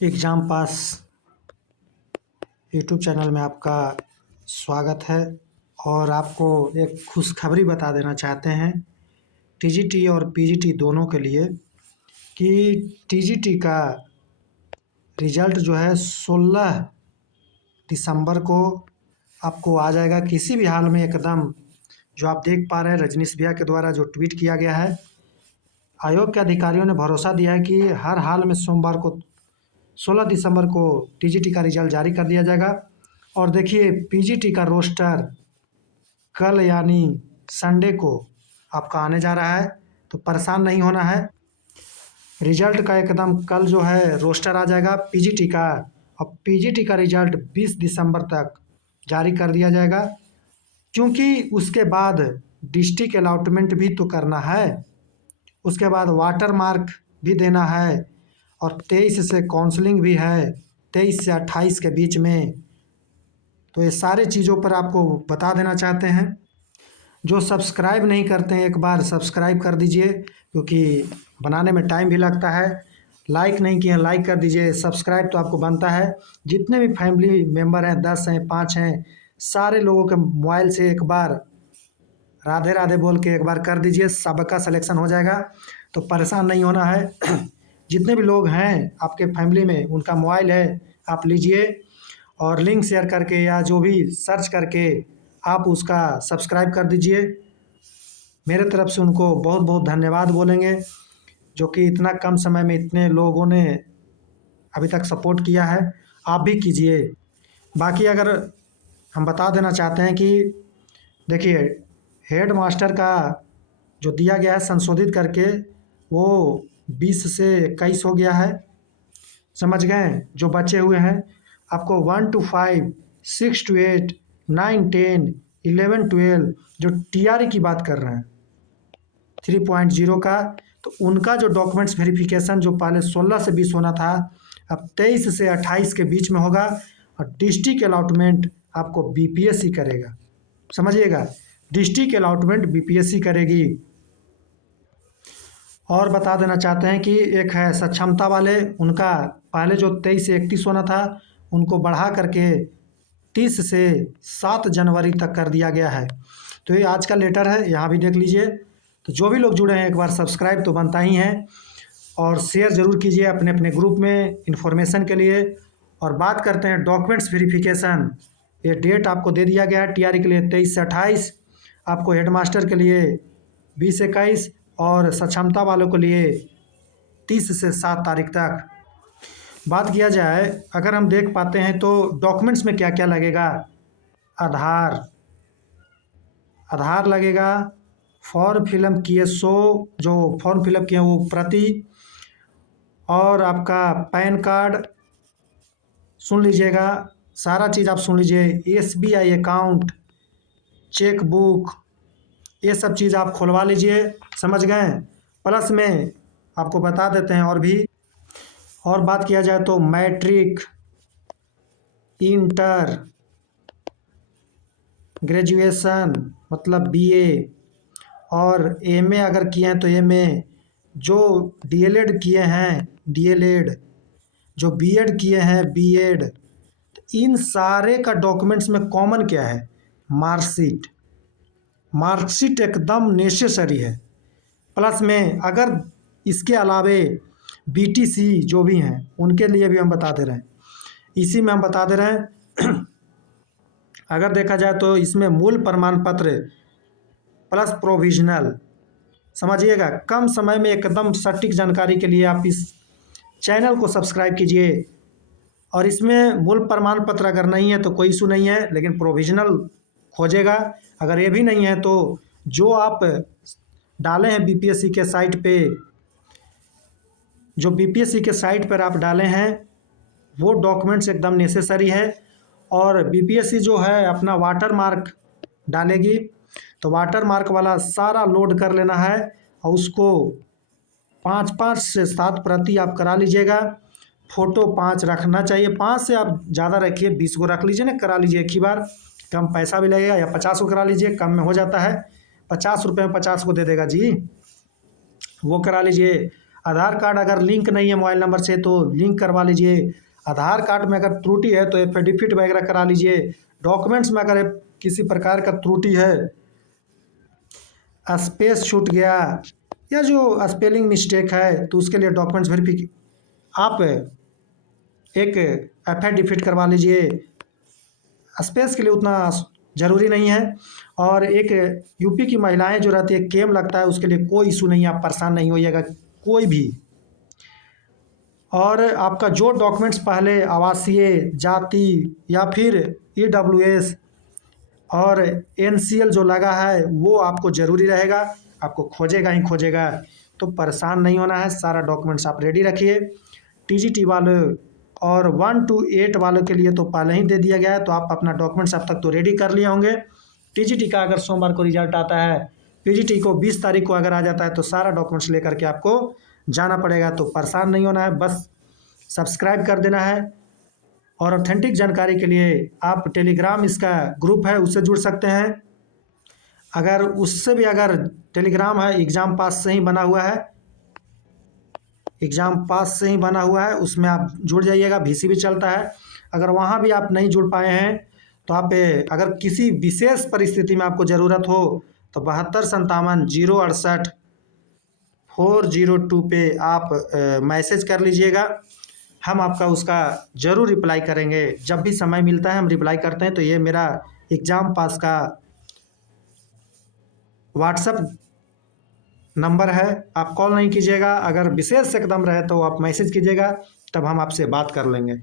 Exam pass YouTube channel में आपका स्वागत है और आपको एक खुशखबरी बता देना चाहते हैं टीजीटी और पीजीटी दोनों के लिए कि टीजीटी का रिज़ल्ट जो है 16 दिसंबर को आपको आ जाएगा। किसी भी हाल में एकदम जो आप देख पा रहे हैं रजनीश भैया के द्वारा जो ट्वीट किया गया है, आयोग के अधिकारियों ने भरोसा दिया है कि हर हाल में सोमवार को 16 दिसंबर को टीजीटी का रिजल्ट जारी कर दिया जाएगा। और देखिए पीजीटी का रोस्टर कल यानी संडे को आपका आने जा रहा है, तो परेशान नहीं होना है। रिजल्ट का एकदम कल जो है रोस्टर आ जाएगा पीजीटी का, और पीजीटी का रिजल्ट 20 दिसंबर तक जारी कर दिया जाएगा, क्योंकि उसके बाद डिस्ट्रिक्ट अलॉटमेंट भी तो करना है, उसके बाद वाटर मार्क भी देना है और 23 से काउंसलिंग भी है, 23 से 28 के बीच में। तो ये सारी चीज़ों पर आपको बता देना चाहते हैं। जो सब्सक्राइब नहीं करते हैं एक बार सब्सक्राइब कर दीजिए, क्योंकि बनाने में टाइम भी लगता है। लाइक नहीं किए हैं लाइक कर दीजिए, सब्सक्राइब तो आपको बनता है। जितने भी फैमिली मेम्बर हैं 10 हैं 5 हैं, सारे लोगों के मोबाइल से एक बार राधे राधे बोल के एक बार कर दीजिए, सबका सिलेक्शन हो जाएगा, तो परेशान नहीं होना है। जितने भी लोग हैं आपके फैमिली में उनका मोबाइल है, आप लीजिए और लिंक शेयर करके या जो भी सर्च करके आप उसका सब्सक्राइब कर दीजिए। मेरे तरफ से उनको बहुत बहुत धन्यवाद बोलेंगे, जो कि इतना कम समय में इतने लोगों ने अभी तक सपोर्ट किया है। आप भी कीजिए। बाकी अगर हम बता देना चाहते हैं कि देखिए हेड मास्टर का जो दिया गया है संशोधित करके वो 20 से 21 हो गया है, समझ गए। जो बचे हुए हैं आपको 1 to 5, 6 to 8, 9, 10, 11, 12 जो टीआरई की बात कर रहे हैं 3.0 का, तो उनका जो डॉक्यूमेंट्स वेरिफिकेशन जो पहले 16 से 20 होना था अब 23 से 28 के बीच में होगा, और डिस्ट्रिक्ट अलॉटमेंट आपको बीपीएससी करेगा, समझिएगा, डिस्ट्रिक्ट अलॉटमेंट बीपीएससी करेगी। और बता देना चाहते हैं कि एक है सक्षमता वाले, उनका पहले जो 23 से 31 होना था उनको बढ़ा करके 30 से 7 जनवरी तक कर दिया गया है। तो ये आज का लेटर है, यहाँ भी देख लीजिए। तो जो भी लोग जुड़े हैं एक बार सब्सक्राइब तो बनता ही है, और शेयर ज़रूर कीजिए अपने अपने ग्रुप में इन्फॉर्मेशन के लिए। और बात करते हैं डॉक्यूमेंट्स वेरिफिकेशन, ये डेट आपको दे दिया गया है टीआरई के लिए 23 से 28, आपको हेडमास्टर के लिए 20 से 21 और सक्षमता वालों के लिए 30 से 7 तारीख तक। बात किया जाए अगर हम देख पाते हैं तो डॉक्यूमेंट्स में क्या क्या लगेगा, आधार लगेगा, फॉर्म फिलअप किए 100 जो फॉर्म फिलअप किए वो प्रति, और आपका पैन कार्ड, सुन लीजिएगा सारा चीज़ आप सुन लीजिए, एसबीआई अकाउंट, चेक बुक, ये सब चीज़ आप खुलवा लीजिए, समझ गए। प्लस में आपको बता देते हैं और बात किया जाए तो मैट्रिक, इंटर, ग्रेजुएशन मतलब बीए, और एमए अगर किए हैं तो एमए, जो डीएलएड किए हैं डीएलएड, जो बीएड किए हैं बीएड, तो इन सारे का डॉक्यूमेंट्स में कॉमन क्या है, मार्कशीट एकदम नेसेसरी है। प्लस में अगर इसके अलावे बीटीसी जो भी हैं उनके लिए भी हम बता दे रहे हैं, इसी में हम बता दे रहे हैं। अगर देखा जाए तो इसमें मूल प्रमाण पत्र प्लस प्रोविजनल, समझिएगा। कम समय में एकदम सटीक जानकारी के लिए आप इस चैनल को सब्सक्राइब कीजिए। और इसमें मूल प्रमाण पत्र अगर नहीं है तो कोई इशू नहीं है, लेकिन प्रोविजनल खोजेगा। अगर ये भी नहीं है तो जो आप डाले हैं बीपीएससी के साइट पे, जो बीपीएससी के साइट पर आप डाले हैं वो डॉक्यूमेंट्स एकदम नेसेसरी है। और बीपीएससी जो है अपना वाटर मार्क डालेगी, तो वाटर मार्क वाला सारा लोड कर लेना है और उसको 5 से 7 प्रति आप करा लीजिएगा। फ़ोटो 5 रखना चाहिए, 5 से आप ज़्यादा रखिए, 20 को रख लीजिए ना, करा लीजिए एक ही बार, कम पैसा भी लगेगा। या 50 को करा लीजिए, कम में हो जाता है, 50 रुपये में 50 को दे देगा जी, वो करा लीजिए। आधार कार्ड अगर लिंक नहीं है मोबाइल नंबर से तो लिंक करवा लीजिए। आधार कार्ड में अगर त्रुटि है तो एफिडेविट वगैरह करा लीजिए। डॉक्यूमेंट्स में अगर किसी प्रकार का त्रुटि है, स्पेस छूट गया या जो स्पेलिंग मिस्टेक है तो उसके लिए डॉक्यूमेंट्स वेरिफिक आप एक एफिडेविट करवा लीजिए। स्पेस के लिए उतना ज़रूरी नहीं है। और एक यूपी की महिलाएं जो रहती है केम लगता है, उसके लिए कोई इशू नहीं है, आप परेशान नहीं होइएगा कोई भी। और आपका जो डॉक्यूमेंट्स पहले आवासीय, जाति या फिर ईडब्ल्यूएस और एनसीएल जो लगा है वो आपको ज़रूरी रहेगा, आपको खोजेगा ही खोजेगा। तो परेशान नहीं होना है, सारा डॉक्यूमेंट्स आप रेडी रखिए। टीजीटी वाले और 1 to 8 वालों के लिए तो पहले ही दे दिया गया है, तो आप अपना डॉक्यूमेंट्स अब तक तो रेडी कर लिए होंगे। टीजीटी का अगर सोमवार को रिजल्ट आता है, पीजीटी को 20 तारीख को अगर आ जाता है तो सारा डॉक्यूमेंट्स लेकर के आपको जाना पड़ेगा। तो परेशान नहीं होना है, बस सब्सक्राइब कर देना है। और ऑथेंटिक जानकारी के लिए आप टेलीग्राम इसका ग्रुप है उससे जुड़ सकते हैं। अगर उससे भी अगर टेलीग्राम है एग्ज़ाम पास से ही बना हुआ है, एग्ज़ाम पास से ही बना हुआ है, उसमें आप जुड़ जाइएगा, VC भी चलता है। अगर वहाँ भी आप नहीं जुड़ पाए हैं तो आप अगर किसी विशेष परिस्थिति में आपको ज़रूरत हो तो 7257-068-402 पे आप मैसेज कर लीजिएगा। हम आपका उसका ज़रूर रिप्लाई करेंगे, जब भी समय मिलता है हम रिप्लाई करते हैं। तो ये मेरा एग्ज़ाम पास का व्हाट्सएप नंबर है, आप कॉल नहीं कीजिएगा। अगर विशेष एकदम रहे तो आप मैसेज कीजिएगा, तब हम आपसे बात कर लेंगे।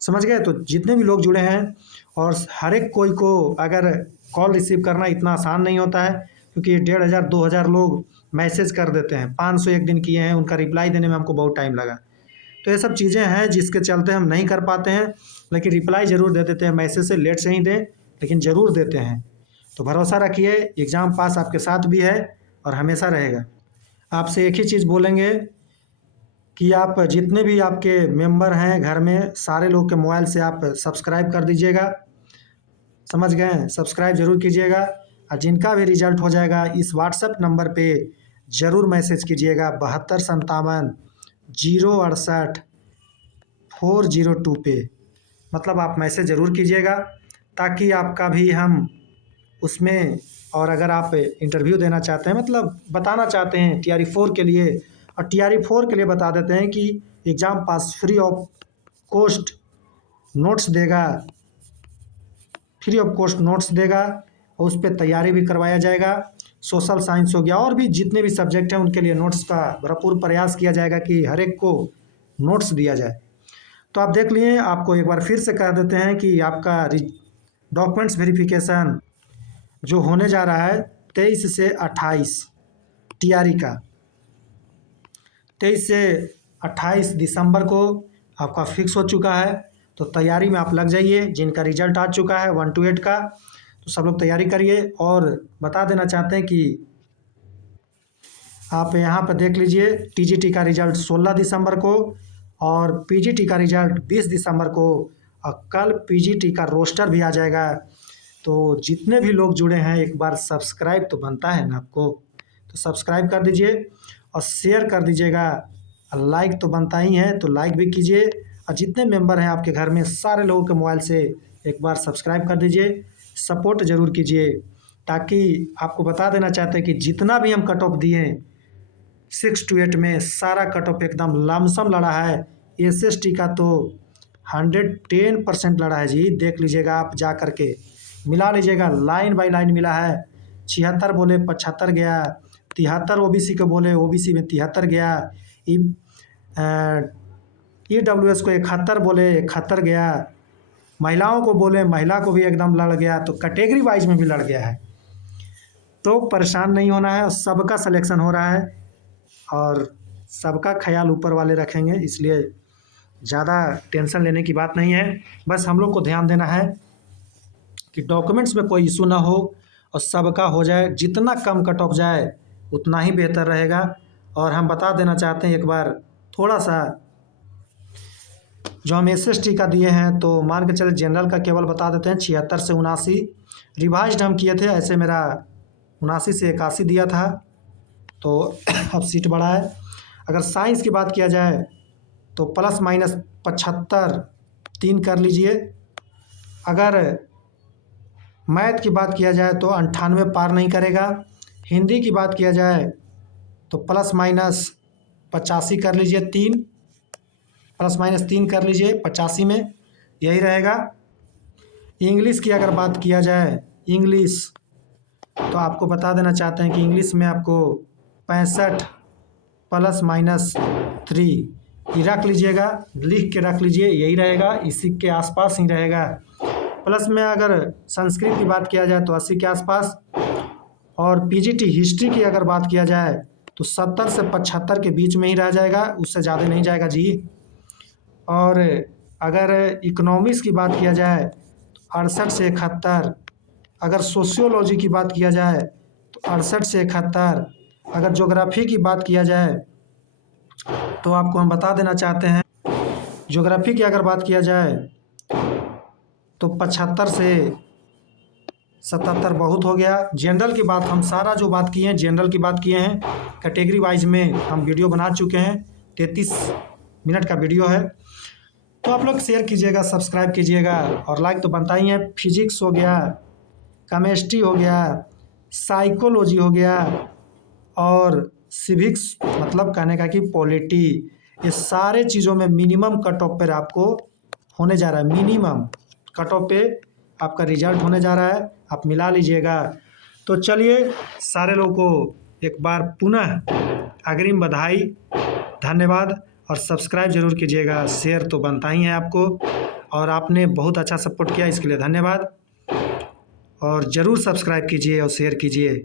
समझ गए? तो जितने भी लोग जुड़े हैं, और हर एक कोई को अगर कॉल रिसीव करना इतना आसान नहीं होता है, क्योंकि 1500-2000 लोग मैसेज कर देते हैं। 500 एक दिन किए हैं, उनका रिप्लाई देने में हमको बहुत टाइम लगा। तो ये सब चीज़ें हैं जिसके चलते हम नहीं कर पाते हैं, लेकिन रिप्लाई ज़रूर दे देते हैं। मैसेज से लेट से ही दें, लेकिन ज़रूर देते हैं। तो भरोसा रखिए, एग्ज़ाम पास आपके साथ भी है और हमेशा रहेगा। आपसे एक ही चीज़ बोलेंगे कि आप जितने भी आपके मेंबर हैं घर में, सारे लोग के मोबाइल से आप सब्सक्राइब कर दीजिएगा। समझ गए? सब्सक्राइब ज़रूर कीजिएगा। और जिनका भी रिजल्ट हो जाएगा इस व्हाट्सएप नंबर पे ज़रूर मैसेज कीजिएगा, 7257-068-402 पे। मतलब आप मैसेज ज़रूर कीजिएगा, ताकि आपका भी हम उसमें, और अगर आप इंटरव्यू देना चाहते हैं, मतलब बताना चाहते हैं TRE4 के लिए, और TRE4 के लिए बता देते हैं कि exam pass free of cost notes देगा, फ्री ऑफ कॉस्ट नोट्स देगा, और उस पर तैयारी भी करवाया जाएगा। सोशल साइंस हो गया और भी जितने भी सब्जेक्ट हैं उनके लिए नोट्स का भरपूर प्रयास किया जाएगा कि हर एक को नोट्स दिया जाए। तो आप देख लिए, आपको एक बार फिर से कह देते हैं कि आपका डॉक्यूमेंट्स वेरिफिकेशन जो होने जा रहा है 23 से 28 TRE का, 23 से 28 दिसंबर को आपका फिक्स हो चुका है। तो तैयारी में आप लग जाइए। जिनका रिजल्ट आ चुका है 1 to 8 का, तो सब लोग तैयारी करिए। और बता देना चाहते हैं कि आप यहाँ पर देख लीजिए, TGT का रिजल्ट 16 दिसंबर को और PGT का रिजल्ट 20 दिसंबर को, और कल PGT का रोस्टर भी आ जाएगा। तो जितने भी लोग जुड़े हैं, एक बार सब्सक्राइब तो बनता है ना आपको, तो सब्सक्राइब कर दीजिए और शेयर कर दीजिएगा। लाइक तो बनता ही है, तो लाइक भी कीजिए। और जितने मेंबर हैं आपके घर में, सारे लोगों के मोबाइल से एक बार सब्सक्राइब कर दीजिए, सपोर्ट ज़रूर कीजिए। ताकि आपको बता देना चाहते हैं कि जितना भी हम कट ऑफ दिए 6 to 8 में, सारा कट ऑफ एकदम लमसम लड़ा है। SST का तो 110% लड़ा है जी, देख लीजिएगा आप जा कर के, मिला लीजिएगा, लाइन बाई लाइन मिला है। 76 बोले 75 गया, 73 OBC को बोले OBC में 73 गया, EWS को 71 बोले 71 गया, महिलाओं को बोले महिला को भी एकदम लड़ गया। तो कैटेगरी वाइज में भी लड़ गया है। तो परेशान नहीं होना है, सबका सिलेक्शन हो रहा है और सबका ख्याल ऊपर वाले रखेंगे, इसलिए ज़्यादा टेंशन लेने की बात नहीं है। बस हम लोग को ध्यान देना है कि डॉक्यूमेंट्स में कोई इशू ना हो और सबका हो जाए। जितना कम कट ऑफ जाए उतना ही बेहतर रहेगा। और हम बता देना चाहते हैं एक बार थोड़ा सा, जो हम SST का दिए हैं, तो मान के चले जनरल का केवल बता देते हैं 76 से 79 रिवाइज्ड हम किए थे। ऐसे मेरा 79 से 81 दिया था, तो अब सीट बढ़ा है। अगर साइंस की बात किया जाए तो प्लस माइनस 75 3 कर लीजिए। अगर मैथ की बात किया जाए तो 98 पार नहीं करेगा। हिंदी की बात किया जाए तो प्लस माइनस 85 कर लीजिए, 3 प्लस माइनस 3 कर लीजिए, 85 में यही रहेगा। इंग्लिश की अगर बात किया जाए, इंग्लिश तो आपको बता देना चाहते हैं कि इंग्लिश में आपको 65 प्लस माइनस 3 ये रख लीजिएगा, लिख के रख लीजिए, यही रहेगा, इसी के आसपास ही रहेगा। प्लस में अगर संस्कृत की बात किया जाए तो 80 के आसपास, और पीजीटी हिस्ट्री की अगर बात किया जाए तो 70 से 75 के बीच में ही रह जाएगा, उससे ज़्यादा नहीं जाएगा जी। और अगर इकोनॉमिक्स की बात किया जाए तो 68 से 71, अगर सोशियोलॉजी की बात किया जाए तो 68 से 71, अगर ज्योग्राफी की बात किया जाए तो आपको हम बता देना चाहते हैं, ज्योग्राफी की अगर बात किया जाए तो 75 से 77 बहुत हो गया। जनरल की बात हम सारा जो बात किए हैं, जनरल की बात किए हैं, कैटेगरी वाइज में हम वीडियो बना चुके हैं, 33 मिनट का वीडियो है। तो आप लोग शेयर कीजिएगा, सब्सक्राइब कीजिएगा, और लाइक तो बनता ही है। फिजिक्स हो गया, केमिस्ट्री हो गया, साइकोलॉजी हो गया, और सिविक्स मतलब कहने का कि पॉलिटी, ये सारे चीज़ों में मिनिमम कट ऑफ पर आपको होने जा रहा है, मिनिमम कट ऑफ पे आपका रिजल्ट होने जा रहा है, आप मिला लीजिएगा। तो चलिए, सारे लोगों को एक बार पुनः अग्रिम बधाई, धन्यवाद, और सब्सक्राइब जरूर कीजिएगा, शेयर तो बनता ही है आपको, और आपने बहुत अच्छा सपोर्ट किया, इसके लिए धन्यवाद, और ज़रूर सब्सक्राइब कीजिए और शेयर कीजिए।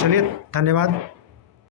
चलिए, धन्यवाद।